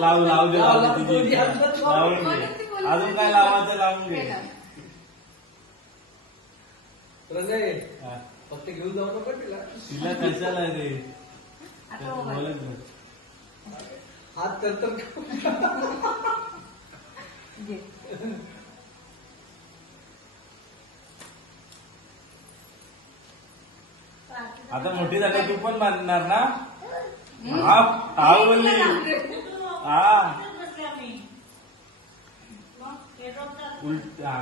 लावू लावू दे लावून दे अजून काय लावायचं लावून घे. प्रणय फक्त घेऊन जाऊ नका तिला कशाला रे बोलत नाही. हात तर आता मोठी झाली तू पण बांधणार ना. हा बोलली हा उलटा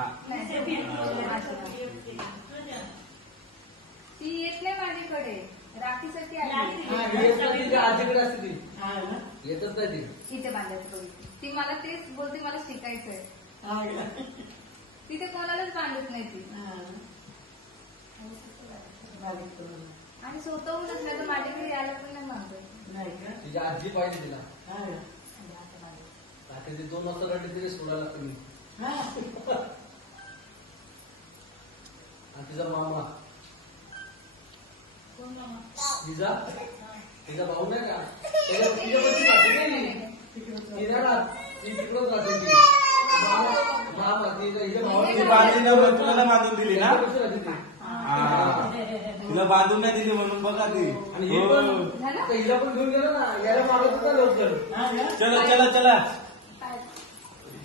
ती येत नाही माझ्याकडे राखीसाठी आजीकडे असते ती येतच नाही ती इथे बांधायचं. ती मला तेच बोलते मला शिकायचंय. तिथे कोणालाच बांधत नाही ती. आणि स्वतःहूनच नाही तर माझ्याकडे यायला पण नाही मागत. तिची आजी पाहिजे तिला. आता ती 2 वाजता रडली तरी सोडायला तुम्ही. तिचा मामा तिचा तिचा भाऊ नाही का तिच्यापाशी राहते नाही ती तिकडच राहते ती मामा तिच्या भावाला तुला बांधून दिली ना. तिला बांधून नाही दिली म्हणून बघा ती. आणि हिला पण घेऊन गेला ना याला मागत होता लवकर. चला चला चला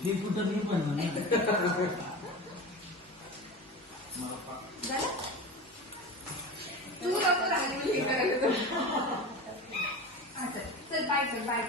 ही कुठं मी पण तू नको राहिली. चल बाय.